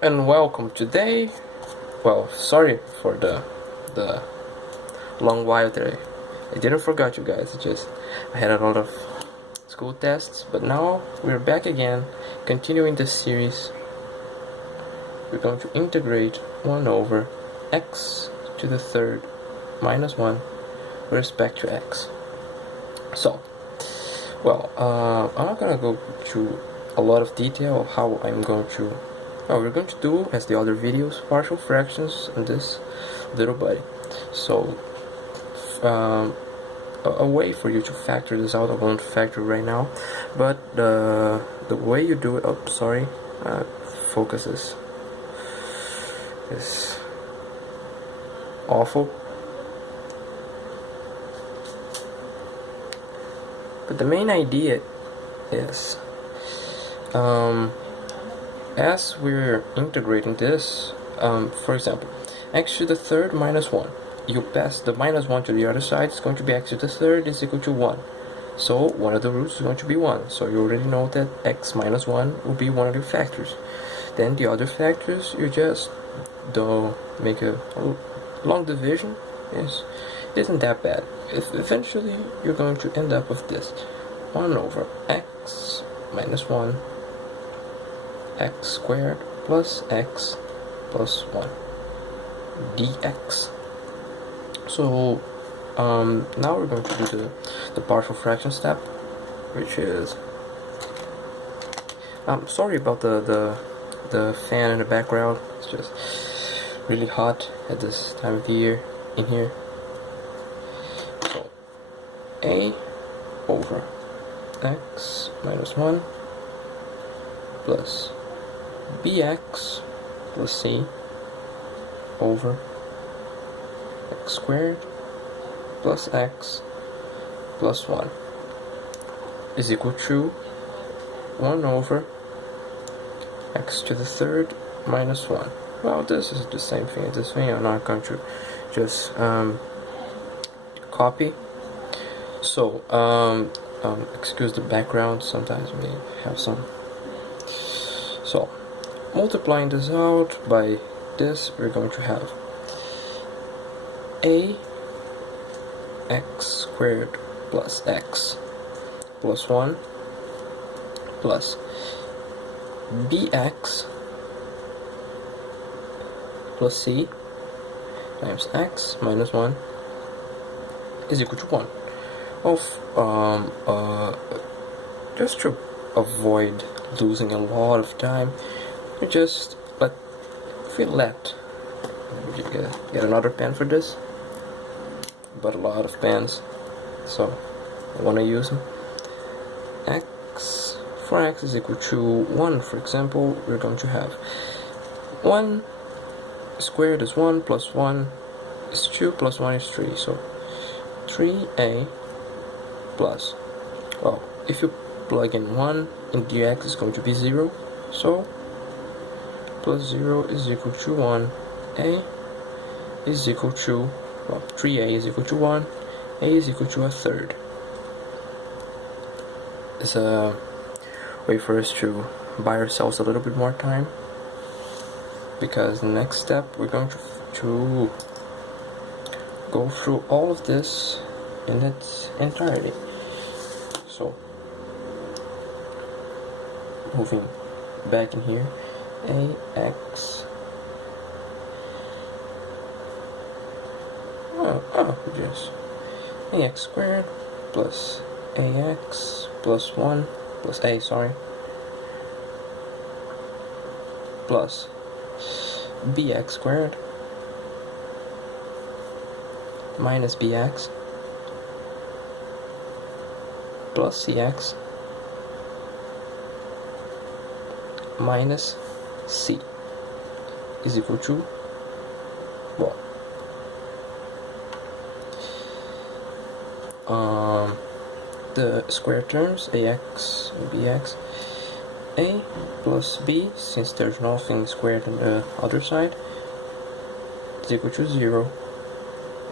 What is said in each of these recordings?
Hello and welcome. Today, well, sorry for the long while today. I didn't forget you guys. I had a lot of school tests, but now we're back again, continuing this series. We're going to integrate 1 over x to the third minus 1 with respect to x. So, well, I'm not gonna go through a lot of detail of how I'm going to. Well, we're going to do, as the other videos, partial fractions in this little buddy. So, a way for you to factor this out. I won't factor right now, but the way you do it. Oh, sorry, focus is awful. But the main idea is, as we're integrating this, for example, x to the third minus 1. You pass the minus 1 to the other side, it's going to be x to the third is equal to 1. So one of the roots is going to be 1. So you already know that x minus 1 will be one of your factors. Then the other factors, you just don't make a long division. It isn't that bad. Eventually, you're going to end up with this. 1 over x minus 1 x squared plus x plus 1 dx. So now we're going to do the partial fraction step, which is sorry about the fan in the background. It's just really hot at this time of the year in here. So a over x minus 1 plus bx plus c over x squared plus x plus 1 is equal to 1 over x to the third minus 1. Well, this is the same thing as this thing. I'm not going to just copy. So excuse the background, sometimes we have some. So multiplying this out by this, we're going to have a x squared plus x plus 1 plus bx plus c times x minus 1 is equal to 1. Just to avoid losing a lot of time, we just get another pen for this. But a lot of pens, so I want to use them. For x is equal to 1, for example, we're going to have 1 squared is 1 plus 1 is 2 plus 1 is 3, so 3a plus, well, if you plug in 1 in dx is going to be 0, so plus 0 is equal to 1, a is equal to, well, 3a is equal to 1, a is equal to a third. It's a way for us to buy ourselves a little bit more time, because the next step we're going to go through all of this in its entirety. So moving back in here, ax just ax squared plus ax plus 1 plus a, plus bx squared minus bx plus cx minus c is equal to, well, the square terms, ax and bx, a plus b, since there's nothing squared on the other side, is equal to 0.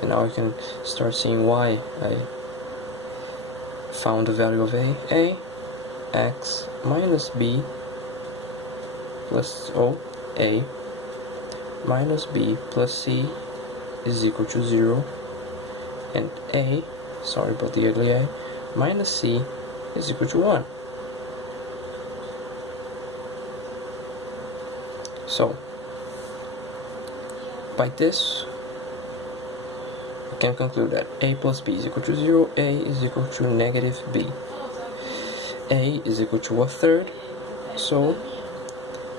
And now you can start seeing why I found the value of a x minus b plus a minus b plus c is equal to 0, and a, sorry about the ugly a, minus c is equal to 1. So, by this, we can conclude that a plus b is equal to 0, a is equal to negative b. A is equal to 1/3, so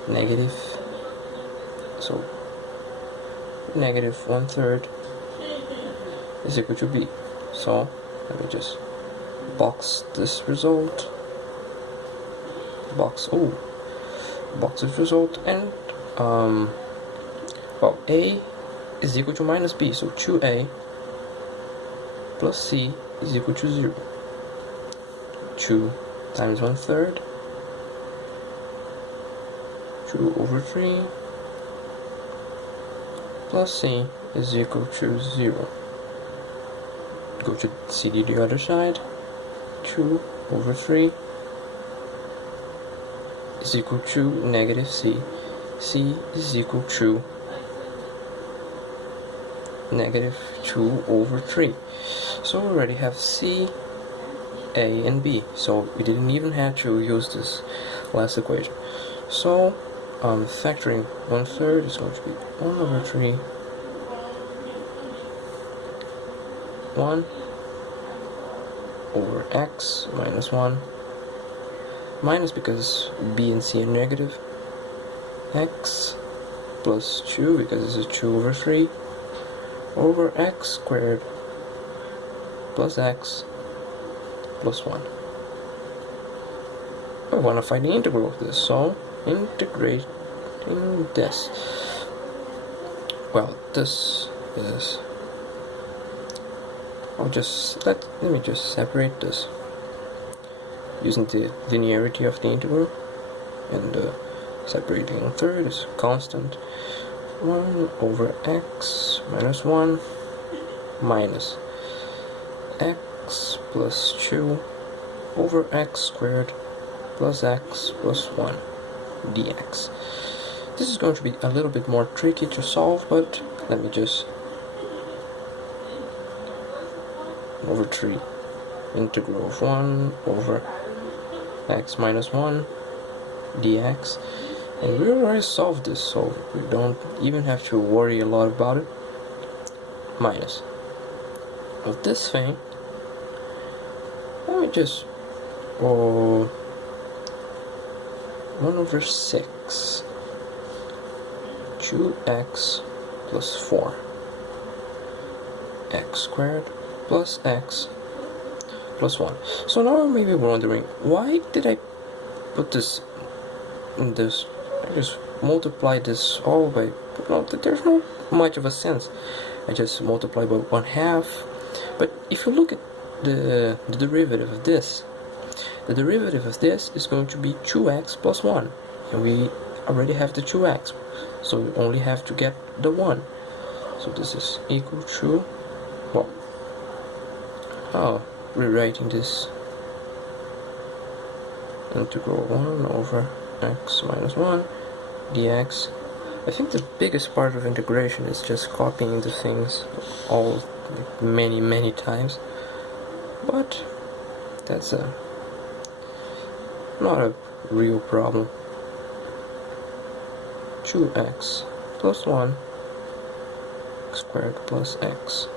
negative 1/3 is equal to b. So let me just box this result, box this result, and well, a is equal to minus b, so 2a plus c is equal to 0. 2 times 1/3, 2/3, plus c is equal to 0. Go to CD the other side, 2/3 is equal to negative c. C is equal to negative 2/3. So we already have c, a, and b, so we didn't even have to use this last equation. So factoring 1/3 is going to be 1/3, 1 over x minus 1, minus because b and c are negative, x plus 2 because this is 2/3, over x squared plus x plus 1. I want to find the integral of this, so integrating this. Well, this is, let me just separate this using the linearity of the integral, and separating 1/3 is constant. 1 over x minus 1 minus x plus 2 over x squared plus x plus 1 dx. This is going to be a little bit more tricky to solve, but let me just over 3 integral of 1 over x minus 1 dx, and we already solved this, so we don't even have to worry a lot about it. Minus of this thing, let me just 1/6 2x plus 4 x squared plus x plus 1. So now you may be wondering, why did I put this in this? I just multiplied this all by, there's no much of a sense. I just multiply by 1/2. But if you look at the derivative of this, the derivative of this is going to be 2x plus 1, and we already have the 2x, so we only have to get the 1. So this is equal to, well, rewriting this integral 1 over x minus 1 dx. I think the biggest part of integration is just copying the things all many times, but that's not a real problem. 2x plus 1 x squared plus x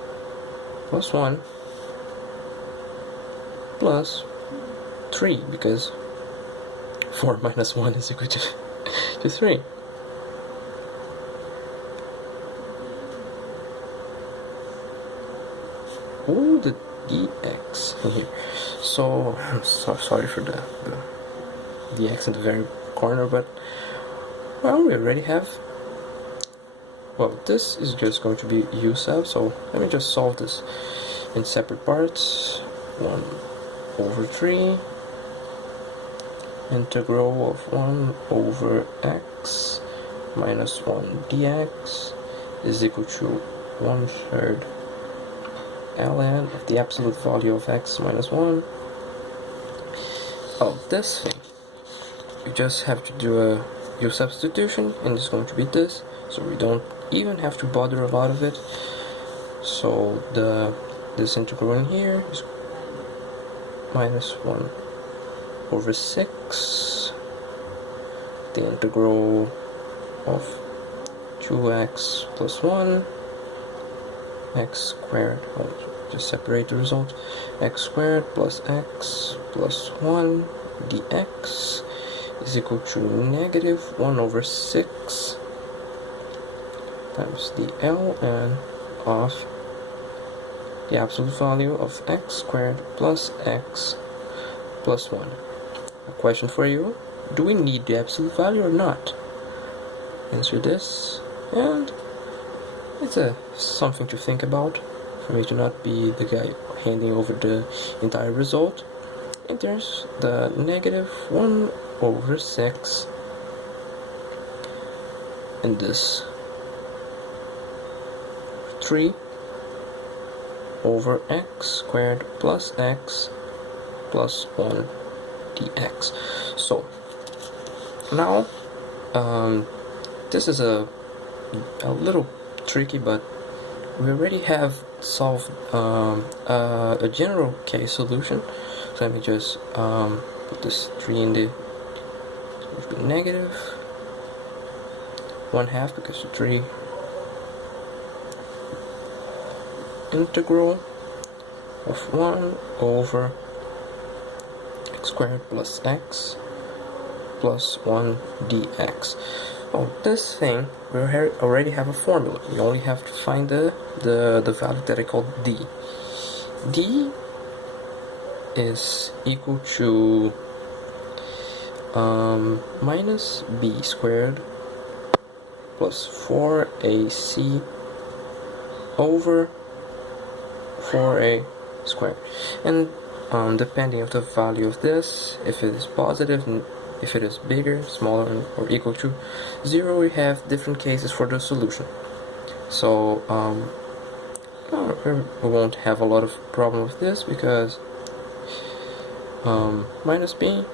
plus 1 plus 3, because 4 minus 1 is equal to 3. Oh, the dx in here. So I'm sorry for the dx in the very corner, but well, we already have. Well, this is just going to be u sub, so let me just solve this in separate parts. 1/3 integral of 1 over x minus 1 dx is equal to 1/3 ln of the absolute value of x minus 1. Oh, this thing, you just have to do use substitution, and it's going to be this, so we don't even have to bother a lot of it. So this integral in here is minus 1 over 6, the integral of 2x plus 1, x squared, just separate the result, x squared plus x plus 1 dx is equal to negative 1 over 6 times the ln of the absolute value of x squared plus x plus 1. A question for you: do we need the absolute value or not? Answer this, and it's something to think about, for me to not be the guy handing over the entire result. And there's the negative 1 over 6 and this 3 over x squared plus x plus 1 dx. So now this is a little tricky, but we already have solved a general case solution. So let me just put this 3 in the, so it would be negative 1/2, because the 3 integral of 1 over x squared plus x plus 1 dx. Oh, this thing, we already have a formula. We only have to find the value that I call d. d is equal to minus b squared plus 4ac over 4a squared. And depending on the value of this, if it is positive and if it is bigger, smaller, or equal to 0, we have different cases for the solution. So we won't have a lot of problem with this, because minus b,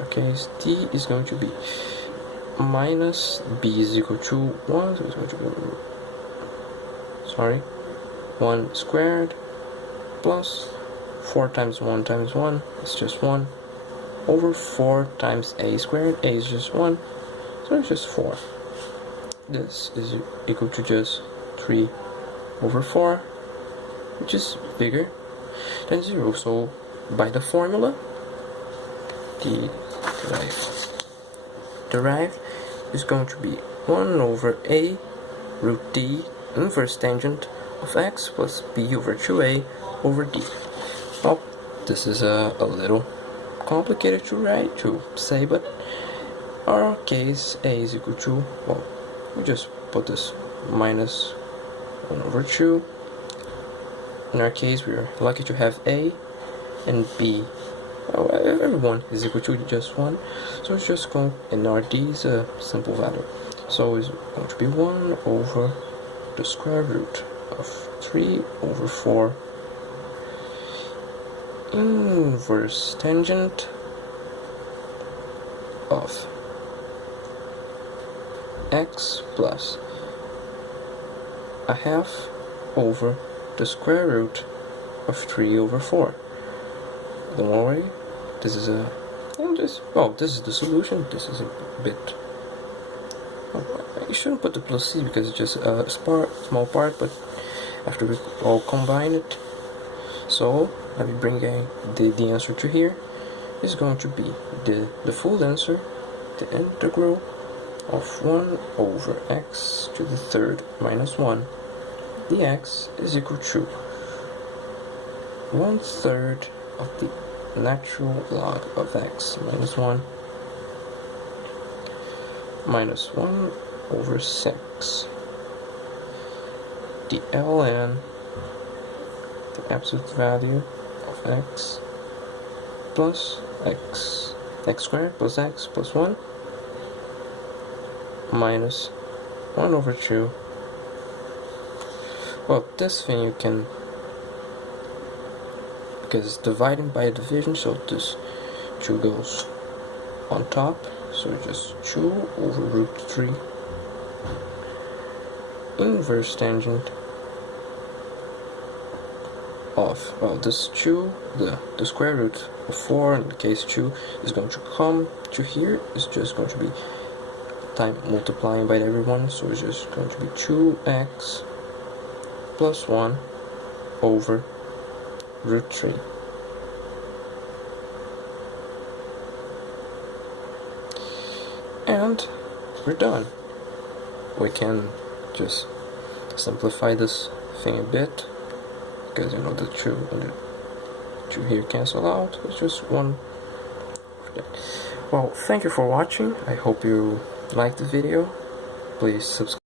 okay, d is going to be minus b is equal to 1, so it's going to be 1 squared plus 4 times 1 times 1 is just 1 over 4 times a squared. A is just 1, so it's just 4. This is equal to just 3 over 4, which is bigger than 0. So by the formula, the derived is going to be 1 over a root d inverse tangent of x plus b over 2a over d. Well, this is a little complicated to say, but our case a is equal to, well, we just put this minus 1 over 2. In our case, we're lucky to have a and b. Well, everyone is equal to just 1, so it's just going, and our d is a simple value, so it's going to be 1 over the square root of 3 over 4 inverse tangent of x plus a half over the square root of 3 over 4. Don't worry, this is this is the solution. This is a bit, I shouldn't put the plus c because it's just a small part, but after we all combine it, so let me bring the answer to here. Is going to be the full answer, the integral of 1 over x to the third minus 1 dx is equal to 1/3 of the natural log of x minus 1 minus 1 over 6 the ln, the absolute value of x plus x squared plus x plus 1 minus 1 over 2. Well, this thing you can, because it's dividing by a division, so this 2 goes on top. so just 2 over root 3 inverse tangent of, well, this 2, the square root of 4, in case 2 is going to come to here, it's just going to be time multiplying by everyone, so it's just going to be 2x plus 1 over root 3. And we're done. We can just simplify this thing a bit, because you know the 2 and the 2 here cancel out. It's just 1. Well, thank you for watching. I hope you liked the video. Please subscribe.